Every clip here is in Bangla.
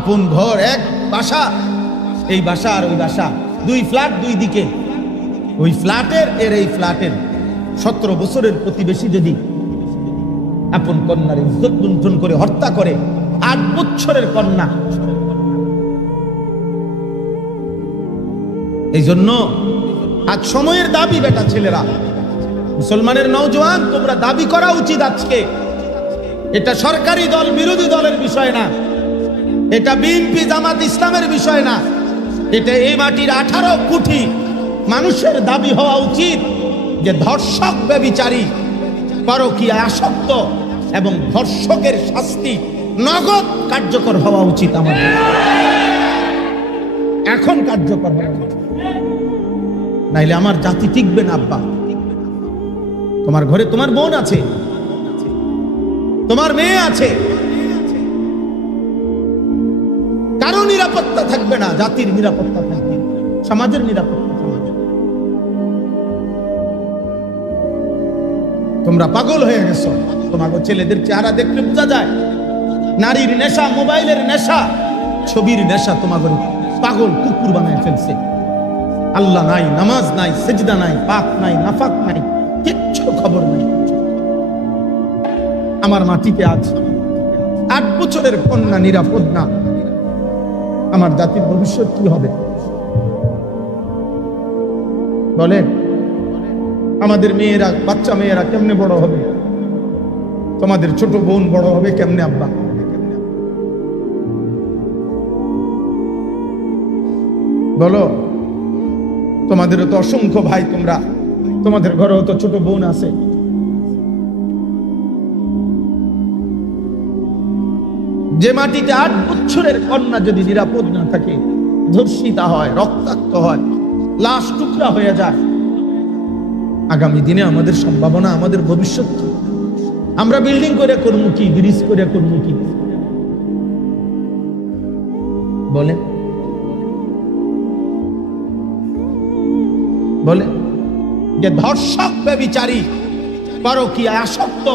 আপন ঘর, এক বাসা, এই বাসা আর ওই বাসা, দুই ফ্ল্যাট দুই দিকে। ওই ফ্ল্যাটের এর এই ফ্ল্যাটের 17 বছরের প্রতিবেশী যদি আপন কন্যার ইজ্জত লুণ্ঠন করে হত্যা করে, 8 বছরের কন্যা। এই জন্য আজ সময়ের দাবি, বেটা ছেলেরা, মুসলমানের নওজোয়ান, তোমরা দাবি করা উচিত আজকে। এটা সরকারি দল বিরোধী দলের বিষয় না, এটা বিএনপি জামাত ইসলামের বিষয় না, এটা এই মাটির 18 কোটি মানুষের দাবি হওয়া উচিত যে ধর্ষক, ব্যভিচারী, পরকীয়ায় আসক্ত এবং ধর্ষকের শাস্তি নগদ কার্যকর হওয়া উচিত। আমাদের এখন কার্যকর হওয়া উচিত, নাইলে আমার জাতি টিকবে না। আব্বা, তোমার ঘরে তোমার বোন আছে, তোমার মেয়ে আছে, কারো নিরাপত্তা থাকবে না, জাতির নিরাপত্তা থাকবে, সমাজের নিরাপত্তা থাকবে। তোমরা পাগল হয়ে গেছো, তোমাকে ছেলেদের চেহারা দেখলে বোঝা যায় নারীর নেশা, মোবাইলের নেশা, ছবির নেশা তোমাকে পাগল কুকুর বানায় ফেলছে। আল্লাহ নাই, নামাজ নাই, সেজদা নাই, পাক নাই, নাফাক নাই, কিচ্ছু খবর নাই। আমার মাটিতে আজ 8 বছরের কন্যা নিরাপদ না, আমার জাতির ভবিষ্যৎ কি হবে বলেন? আমাদের মেয়েরা, বাচ্চা মেয়েরা কেমনে বড় হবে? তোমাদের ছোট বোন বড় হবে কেমনে? আব্বা, বলো। তোমাদেরও তো অসংখ্য ভাই, তোমাদের ঘরেও তো ছোট বোন আছে। যে মাটিতে 8 বছরের কন্যা যদি নিরাপদ না থাকে, ধর্ষিতা হয়, রক্তাক্ত হয়, লাশ টুকরা হয়ে যায়, আগামী দিনে আমাদের সম্ভাবনা, আমাদের ভবিষ্যৎ, আমরা বিল্ডিং করে করবো কি, ব্রিজ করে করবো কি বলে? বলে যে ধর্ষক, ব্যভিচারী, পরকীয়ায় আসক্ত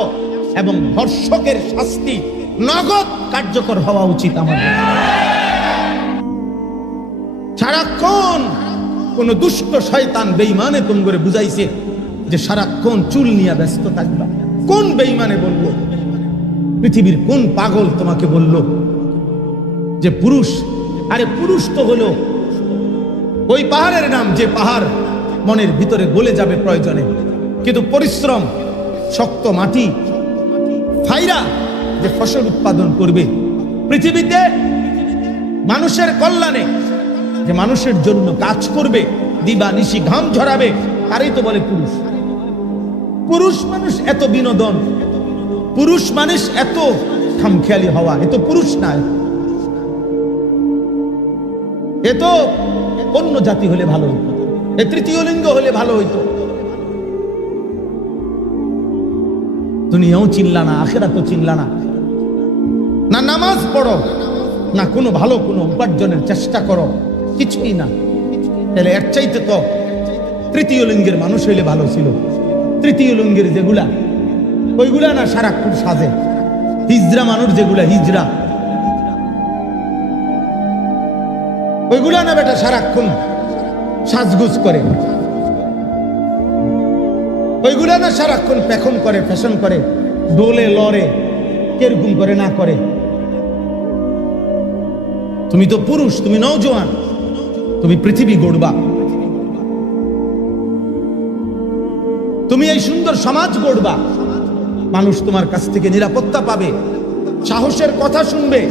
এবং ধর্ষকের শাস্তি নগদ কার্যকর হওয়া উচিত আমাদের। সারাক্ষণ কোন দুষ্ট শয়তান বেঈমানে তুম করে বুঝাইছে যে সারাক্ষণ চুল নিয়ে ব্যস্ত থাকবা। কোন বেঈমানে বললো? পৃথিবীর কোন পাগল তোমাকে বলল যে পুরুষ? আরে পুরুষ তো হলো ওই পাহাড়ের নাম, যে পাহাড় মনের ভিতরে গলে যাবে প্রয়োজনে, কিন্তু পরিশ্রম, শক্ত মাটি ফাইরা যে ফসল উৎপাদন করবে পৃথিবীতে, মানুষের কল্যাণে, যে মানুষের জন্য কাজ করবে, দিবা নিশি ঘাম ঝরাবে, তারই তো বলে পুরুষ। পুরুষ মানুষ এত বিনোদন, পুরুষ মানুষ এত খামখেয়ালি হওয়া, এ তো পুরুষ না, এ তো অন্য জাতি হলে ভালো হইতো, এ তৃতীয় লিঙ্গ হলে ভালো হইতো। দুনিয়াও চিনলা না, আখিরাতও চিনলা না, না নামাজ পড়ো, না কোনো ভালো কোনো উপার্জনের চেষ্টা করো, কিছুই না। তাহলে এর চাইতে তো তৃতীয় লিঙ্গের মানুষ হইলে ভালো ছিল। তৃতীয় লিঙ্গের যেগুলা, ওইগুলা না সারাক্ষণ সাজে, হিজরা মানুষ যেগুলা, হিজরা, ওইগুলা না বেটা সারাক্ষণ সাজগুজ করে, ওইগুলা না সারাক্ষণ পেখন করে, ফ্যাশন করে, ডোলে লড়ে, কিরকম করে না করে। তুমি তো পুরুষ, তুমি নওজোয়ান, তুমি পৃথিবী গড়বা, তুমি এই সুন্দর সমাজ গড়বা, মানুষ তোমার কাছ থেকে নিরাপত্তা পাবে, সাহসের কথা শুনবে,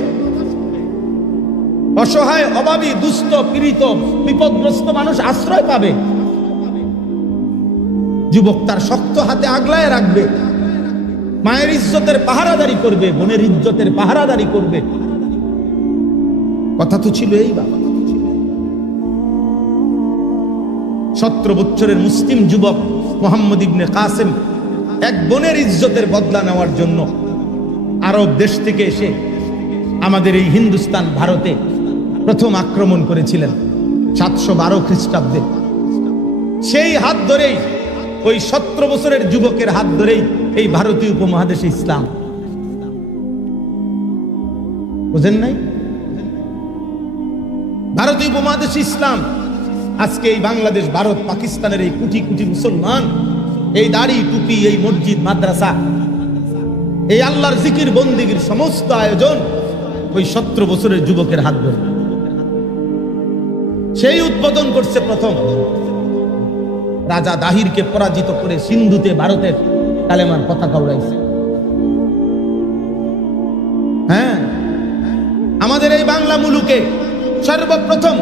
অসহায়, অভাবী, দুস্থ, পীড়িত, বিপদগ্রস্ত মানুষ আশ্রয় পাবে। যুবক তার শক্ত হাতে আগলায় রাখবে, মায়ের ইজ্জতের পাহারাদারি করবে, বোনের ইজ্জতের পাহারাদারি করবে। কথা তো ছিল এই বাবা। 17 বছরের মুসলিম যুবক মোহাম্মদ ইবনে কাসেম এক বোনের ইজ্জতের বদলা নেওয়ার জন্য আরব দেশ থেকে এসে আমাদের এই হিন্দুস্তান, ভারতে প্রথম আক্রমণ করেছিলেন 712 খ্রিস্টাব্দে। সেই হাত ধরেই, ওই 17 বছরের যুবকের হাত ধরেই এই ভারতীয় উপমহাদেশে ইসলাম। বুঝেন নাই? উপমহাদেশ ইসলাম, আজকে এই বাংলাদেশ, ভারত, পাকিস্তানের এই কোটি কোটি মুসলমান, এই দাড়ি টুপি, এই মসজিদ মাদ্রাসা, এই আল্লাহর জিকির বন্দিগির সমস্ত আয়োজন ওই 17 বছরের যুবকের হাত ধরে। সেই উদ্বোধন করছে প্রথম রাজা দাহিরকে পরাজিত করে সিন্ধুতে ভারতের কালেমার পতাকা উড়াইছে। হ্যাঁ, আমাদের এই বাংলা মুলুকে সর্বপ্রথম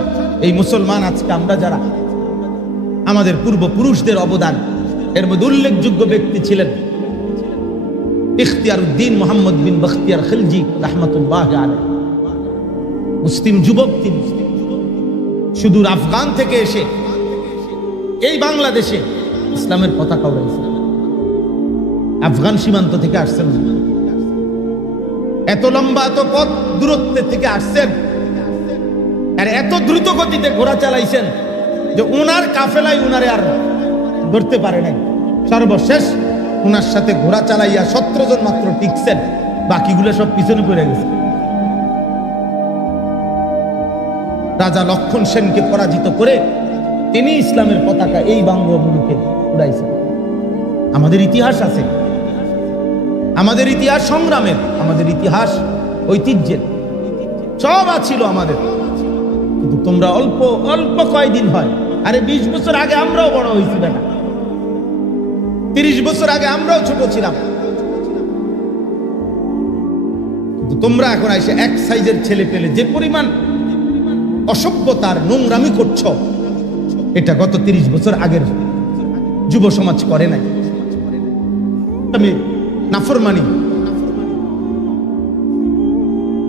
এই মুসলমান, আজকে আমরা যারা, আমাদের পূর্বপুরুষদের অবদান, এর মধ্যে উল্লেখযোগ্য ব্যক্তি ছিলেন ইখতিয়ার উদ্দিন মোহাম্মদ বিন বখতিয়ার খিলজি রাহমাতুল্লাহ আলাইহি। মুসলিম যুবক তিনি, সুদূর আফগান থেকে এসে এই বাংলাদেশে ইসলামের পতাকা উড়াইছে। আফগান সীমান্ত থেকে আসছেন, এত লম্বা এত পথ দূরত্বের থেকে আসছেন, আর এত দ্রুত গতিতে ঘোড়া চালাইছেন যে উনার কাফেলাই উনারে আর ধরতে পারে নাই। সর্বশেষ উনার সাথে ঘোড়া চালাইয়া 17 জন মাত্র টিকছেন, বাকিগুলো সব পিছনে পড়ে গেছে। রাজা লক্ষণ সেনকে পরাজিত করে তিনি ইসলামের পতাকা এই বঙ্গভূমিকে উড়াইছেন। আমাদের ইতিহাস আছে, আমাদের ইতিহাস সংগ্রামের, আমাদের ইতিহাস ঐতিহ্যের, সব ছিল আমাদের। কিন্তু তোমরা অল্প অল্প কয়দিন হয়, আরে 20 বছর আগে আমরাও বড় হয়েছি না, 30 বছর আগে আমরাও ছোট ছিলাম, কিন্তু তোমরা এখন এসে এক সাইজের ছেলে পেলে যে পরিমাণ অসভ্যতার নোংরামি করছো, এটা গত 30 বছর আগের যুব সমাজ করে নাই। আমি নাফরমানি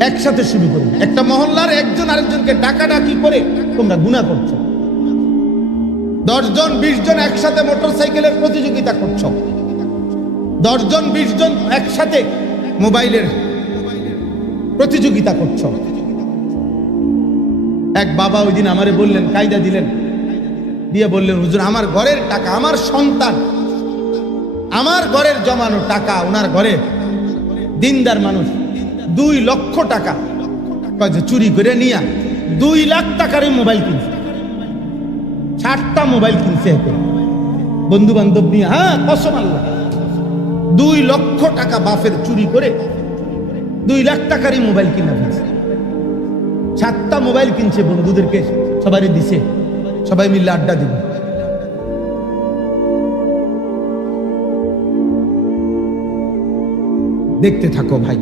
একসাথে শুরু করি, একটা মহল্লার একজন আরেকজনকে ডাকাডাকি করে তোমরা গুনাহ করছো। 10 জন 20 জন একসাথে মোটরসাইকেলের প্রতিযোগিতা করছো, 10 জন 20 জন একসাথে মোবাইলের প্রতিযোগিতা করছো। এক বাবা ওই দিন আমারে বললেন, কায়দা দিলেন, দিয়ে বললেন, হুজুর আমার ঘরের টাকা, আমার সন্তান, আমার ঘরের জমানো টাকা, ওনার ঘরে দিনদার মানুষ 2 লক্ষ টাকা চুরি করে নিয়ে 2 লাখ টাকারই মোবাইল কিনছে, 60টা মোবাইল কিনছে বন্ধু বান্ধব নিয়ে। হ্যাঁ, কসম আল্লাহ, 2 লক্ষ টাকা বাপের চুরি করে 2 লাখ টাকারই মোবাইল কিনা ফেলছে। 7টা মোবাইল কিনছে, বন্ধুদেরকে সবাই দিছে, সবাই মিলে আড্ডা দিবে। দেখতে থাকো ভাই,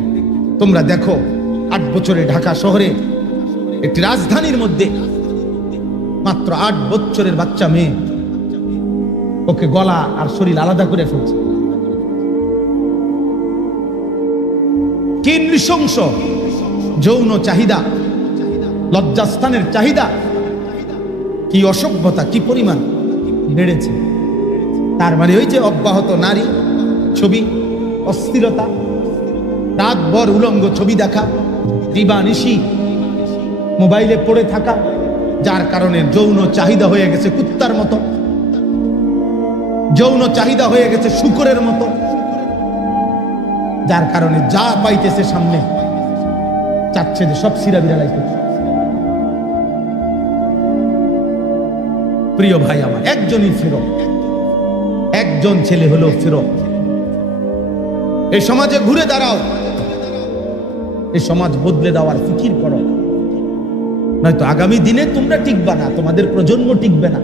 তোমরা দেখো 8 বছরে ঢাকা শহরে একটি রাজধানীর মধ্যে মাত্র 8 বছরের বাচ্চা মেয়ে, ওকে গলা আর শরীর আলাদা করে ফেলছে। কি নৃশংস যৌন চাহিদা, লজ্জাস্থানের চাহিদা, কি অসভ্যতা, কি পরিমাণ বেড়েছে। তার মানে ওই যে অব্যাহত নারী ছবি, অস্থিরতা, রাতভর উলঙ্গ ছবি দেখা, দিবানিশি মোবাইলে পড়ে থাকা, যার কারণে যৌন চাহিদা হয়ে গেছে কুত্তার মতো, যৌন চাহিদা হয়ে গেছে শূকরের মতো, যার কারণে যা পাইতেছে সামনে চাচ্ছে যে সব সিরা বিরা লাইতেছে। প্রিয় ভাই আমার, একজনই ফেরত, একজন ছেলে হলো ফেরত। এই সমাজে ঘুরে দাঁড়াও, এই সমাজ বদলে দেওয়ার ফিকির করো, নয়তো আগামী দিনে তোমরা টিকবে না, তোমাদের প্রজন্ম টিকবে না,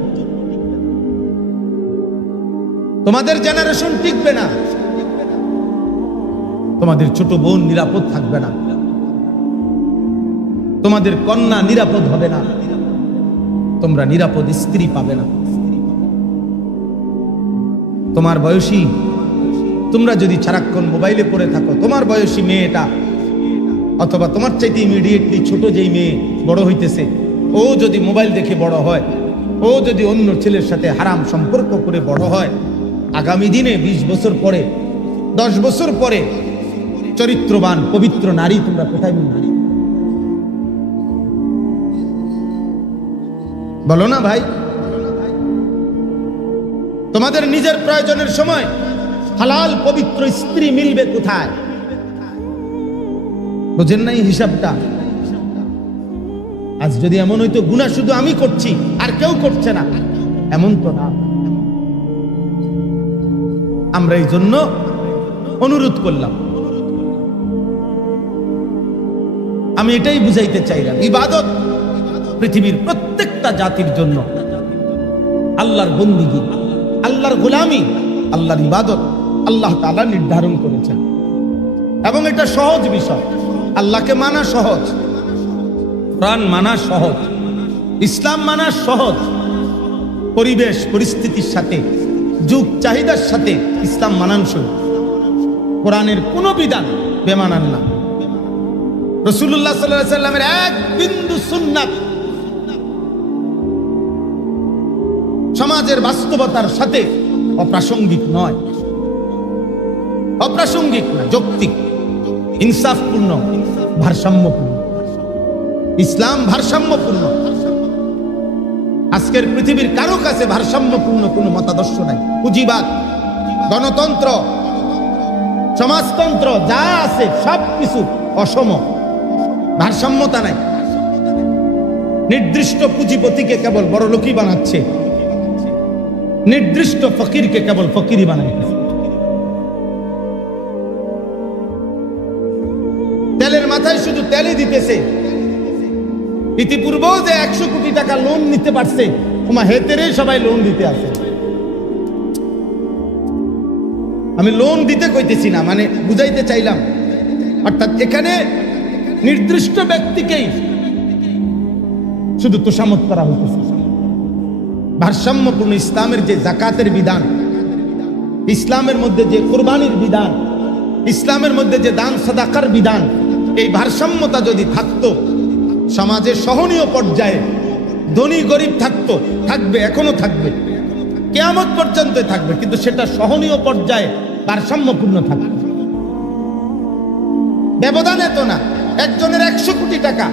তোমাদের জেনারেশন টিকবে না, তোমাদের ছোট বোন নিরাপদ থাকবে না, তোমাদের কন্যা নিরাপদ হবে না, তোমরা নিরাপদ স্ত্রী পাবে না। তোমার বয়সী, তোমরা যদি সারাক্ষণ মোবাইলে পড়ে থাকো, তোমার বয়সী মেয়েটা অথবা তোমার চাইতে ইমিডিয়েটলি ছোট যেই মেয়ে বড় হইতেছে, ও যদি মোবাইল দেখে বড় হয়, ও যদি অন্য ছেলের সাথে হারাম সম্পর্ক করে বড় হয়, আগামী দিনে 20 বছর পরে, 10 বছর পরে চরিত্রবান পবিত্র নারী তোমরা কোথায় মিলবে? বলো না ভাই, তোমাদের নিজের প্রয়োজনের সময় হালাল পবিত্র স্ত্রী মিলবে কোথায়? বুঝেন নাই হিসাবটা? আজ যদি এমন হইতো গুনাহ শুধু আমি করছি আর কেউ করছে না, এমন তো না। আমরা এই জন্য অনুরোধ করলাম, আমি এটাই বুঝাইতে চাইলাম, ইবাদত পৃথিবীর প্রত্যেকটা জাতির জন্য আল্লাহর বন্দিগি, আল্লাহর গোলামি, আল্লাহর ইবাদত আল্লাহ তাআলা নির্ধারণ করেছেন। এবং এটা সহজ বিষয়, আল্লাহকে মানা সহজ, কোরআন মানা সহজ, ইসলাম মানা সহজ। পরিবেশ পরিস্থিতির সাথে, যুগ চাহিদার সাথে ইসলাম মানানসই। কোরআনের কোনো বিধান বেমানান না। রাসূলুল্লাহ সাল্লাল্লাহু আলাইহি সাল্লামের এক বিন্দু সুন্নাত সমাজের বাস্তবতার সাথে অপ্রাসঙ্গিক নয়, অপ্রাসঙ্গিক না, যৌক্তিক, ইনসাফপূর্ণ, ভারসাম্যপূর্ণ। ইসলাম ভারসাম্যপূর্ণ। আজকের পৃথিবীর কারো কাছে ভারসাম্যপূর্ণ কোনো মতাদর্শ নাই। পুঁজিবাদ, গণতন্ত্র, সমাজতন্ত্র যা আছে সবকিছু অসম, ভারসাম্যতা নাই। নির্দিষ্ট পুঁজিপতিকে কেবল বড় লোকই বানাচ্ছে, নির্দিষ্ট ফকিরকে কেবল ফকিরই বানাইছে। তেলের মাথায় শুধু তেলই দিতেছে। ইতিপূর্বেও যে 100 কোটি টাকা লোন নিতে পারছে, ওমা হেতেরে সবাই লোন দিতে আছে। আমি লোন দিতে কইতেছি না, মানে বুঝাইতে চাইলাম। অর্থাৎ এখানে নির্দিষ্ট ব্যক্তিকেই শুধু তোষামত করা হইতেছে। ভারসাম্যপূর্ণ ইসলামের যে যাকাতের বিধান, ইসলামের মধ্যে যে কুরবানির বিধান, ইসলামের মধ্যে যে দান সাদাকার বিধান, এই ভারসাম্যতা যদি থাকতো, সমাজের সহনীয় পর্যায়ে ধনী গরিব থাকতো, থাকবে, এখনো থাকবে, কিয়ামত পর্যন্ত থাকবে, কিন্তু সেটা সহনীয় পর্যায়ে ভারসাম্যপূর্ণ থাকবে। ব্যবধান এত না, একজনের 100 কোটি টাকা,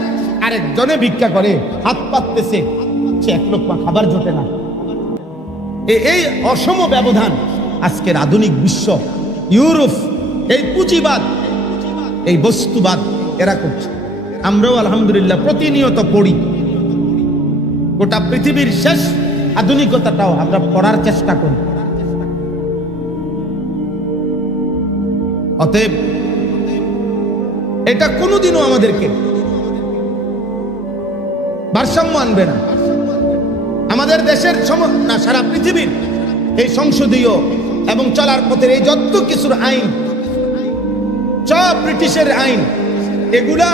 আরেকজনে ভিক্ষা করে, হাত পাততেছে, সে 1 লোকমা খাবার জোটে না। এই অসম ব্যবধান আজকের আধুনিক বিশ্ব, ইউরোপ, এই পুঁজিবাদ, এই বস্তুবাদ এরা করছে। আমরাও আলহামদুলিল্লাহ প্রতিনিয়ত পড়ি। গোটা পৃথিবীর শেষ আধুনিকতাটাও আমরা পড়ার চেষ্টা করি। অতএব এটা কোনোদিনও আমাদেরকে ভারসাম্য আনবে না। আমাদের দেশের না, সারা পৃথিবীর এই সংসদীয় এবং চলার পথের এই যত কিছুর আইন, সব ব্রিটিশের আইন, এগুলা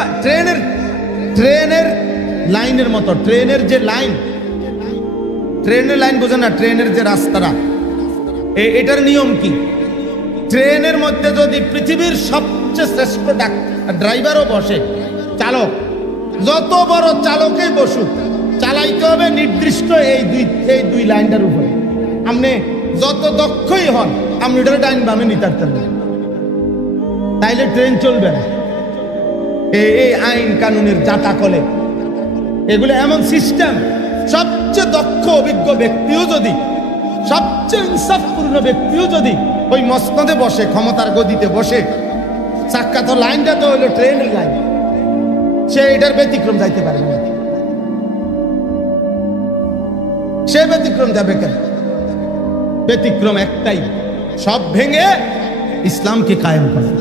ট্রেনের লাইনের মতো। ট্রেনের যে লাইন, ট্রেনের লাইন বোঝে না, ট্রেনের যে রাস্তাটা, এটার নিয়ম কি? ট্রেনের মধ্যে যদি পৃথিবীর সবচেয়ে শ্রেষ্ঠ ড্রাইভারও বসে, চালক, যত বড় চালকেই বসুক, চালাইতে হবে নির্দিষ্ট এই দুই লাইনটার উপরে। আপনি যত দক্ষই হন, আপনি ওটার ডাইন বামে নিতে পারতেন, তাইলে ট্রেন চলবে না। এই আইন কানুনের জাতাকলে এগুলো এমন সিস্টেম, সবচেয়ে দক্ষ অভিজ্ঞ ব্যক্তিও যদি, সবচেয়ে ইনসাফপূর্ণ ব্যক্তিও যদি ওই মসনদে বসে, ক্ষমতার গদিতে বসে, চাক্কা তো লাইনটা তো হইলো ট্রেনের লাইন, সে এটার ব্যতিক্রম যাইতে পারে না। সে ব্যতিক্রম যাবে কেন? ব্যতিক্রম একটাই, সব ভেঙে ইসলামকে কায়েম করা।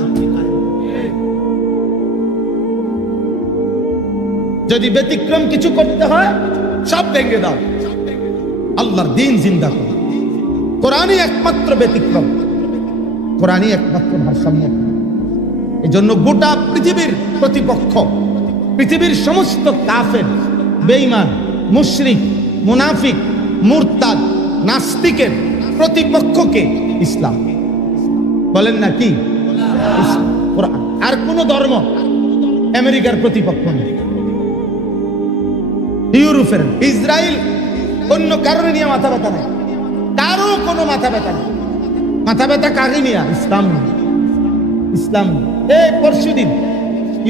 যদি ব্যতিক্রম কিছু করতে হয়, সব ভেঙে দাও, আল্লাহর দ্বীন জিন্দা করো। কোরআনই একমাত্র ব্যতিক্রম, কোরআনই একমাত্র ভারসাম্য। এই জন্য গোটা পৃথিবীর প্রতিপক্ষ, পৃথিবীর সমস্ত কাফের, বেঈমান, মুশরিক, মুনাফিক, মুরতাদ, নাস্তিকের প্রতিপক্ষকে ইসলাম বলেন না কি? আর কোন ধর্ম আমেরিকার প্রতিপক্ষ নেই, ইউরোপের, ইসরায়েল, অন্য কারণে নিয়ে মাথা ব্যথা নেই, কারো কোনো মাথা ব্যথা নেই। মাথা ব্যথা কাকে নিয়ে? ইসলাম। ইসলাম। এই পরশুদিন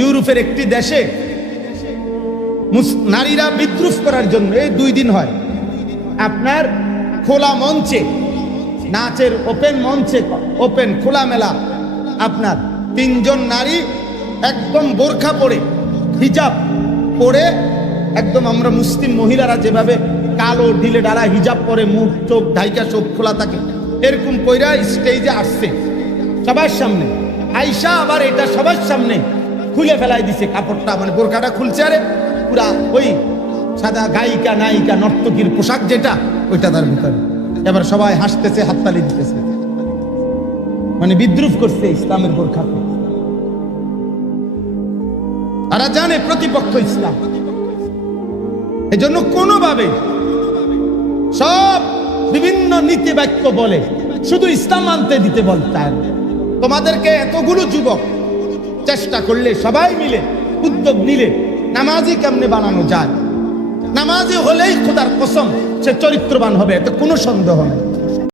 ইউরোপের একটি দেশে নারীরা বিদ্রুপ করার জন্য, এই 2 দিন হয়, আপনার খোলা মঞ্চে, নাচের ওপেন মঞ্চে, ওপেন খোলামেলা, আপনার 3 জন নারী একদম বোরখা পরে, হিজাব পরে একদম আমরা মুসলিম মহিলারা যেভাবে কালো ঢিলে ডালা হিজাব পরে মুখ চোখ ঢাইকা চোখ খোলা থাকে এরকম কইরা স্টেজে আসছে সবার সামনে আইসা আবার এটা সবার সামনে খুলে ফেলাই দিছে কাপড়টা মানে বোরকাটা খুলছে আরে পুরা ওই সাদা গায়িকা নায়িকা নর্তকীর পোশাক যেটা ওইটা তার ভিতরে এবার সবাই হাসতেছে হাততালি দিতেছে মানে বিদ্রুপ করছে ইসলামের বোরখাকে তারা জানে প্রতিপক্ষ ইসলাম এজন্য কোনোভাবে সব বিভিন্ন নীতি বাক্য বলে শুধু ইসলাম আনতে দিতে বলতেন তোমাদেরকে এতগুলো যুবক চেষ্টা করলে সবাই মিলে উদ্যোগ নিলে নামাজি কেমনে বানানো যায় নামাজি হলেই খোদার কসম সে চরিত্রবান হবে এতে কোনো সন্দেহ নেই